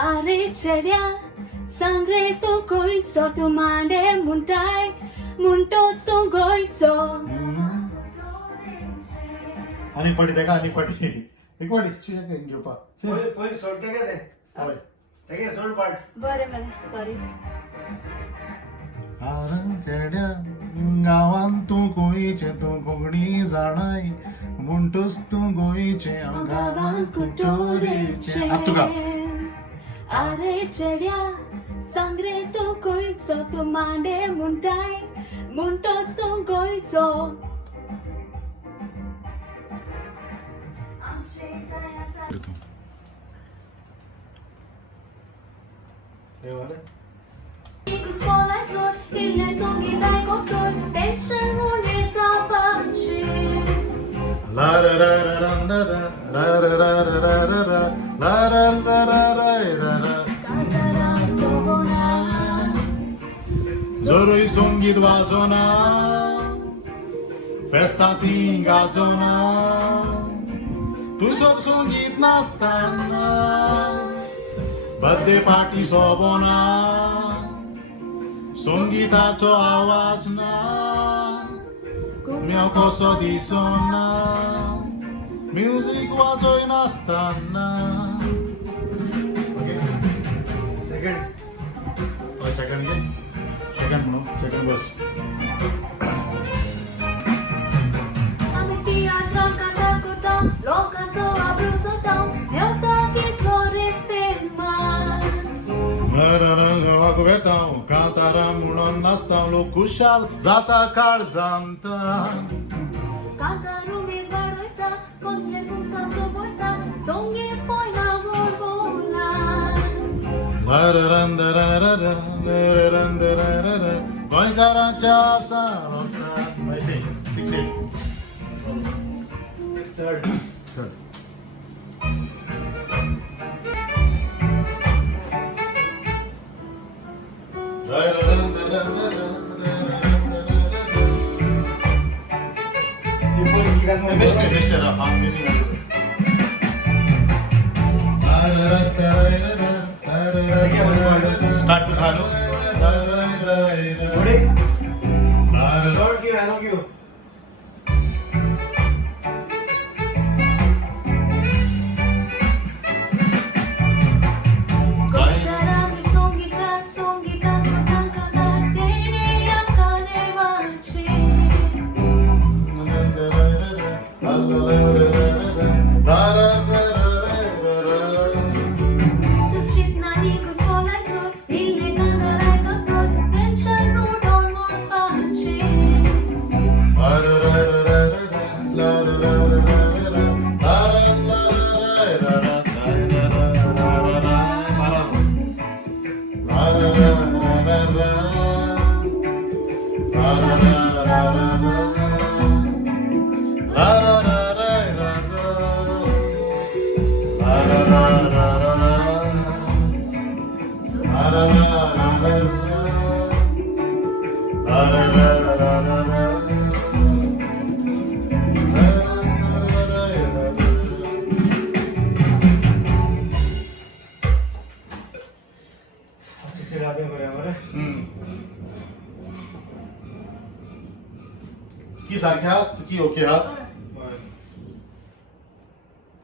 Arecerea, sangreto coizzo, tu mane muntai, muntoच तो गोयचो. आणि पडी ते का आणि पडी एक पडी शिक घेवपा पळय सोड के ते हय तेगे सोड पाट बरें बरें सॉरी. तेड्या गावान तू गोंयचे तू कोंकणी जाणाय म्हणटोस तू गोंयचे गावान कुटोरेचे. आता तुका Arecerea, sangreto coizzo, tu mane muntai, muntoच तो गोयचो. हे वाले Spolaizor, il ne songhi dai coctor, tension one fra pace. la la la la la la la la la la la la la la la la la Casara sobona, Zoroi songit wazona Festa tingazona Tu sok songit nastana Birthday party sobona Songitacho आवाज ना Miał koso disona Music वाजोय नास्ताना Okay? Second Second game? Second no? Second verse. Amiti atranca da curta, locanzo abruzzo tau, neuta che flores ferma. Agvetał, kantara म्हणून नाचतालो खुशाल जाता काळजांत Cantaru mi varoita, cosle funsa soboita, songe poina vorbola. गोंयकारांच्या सारोटात माहिती 6-8 third Start with hello. Short Q hello Q Cantara mi songita, canca da tene yakane vaci. Tu citna nico spolaizor, il ne cantarai coctor, tension root almost pace. Six आते हैं बराबर की सारख्या की okay हा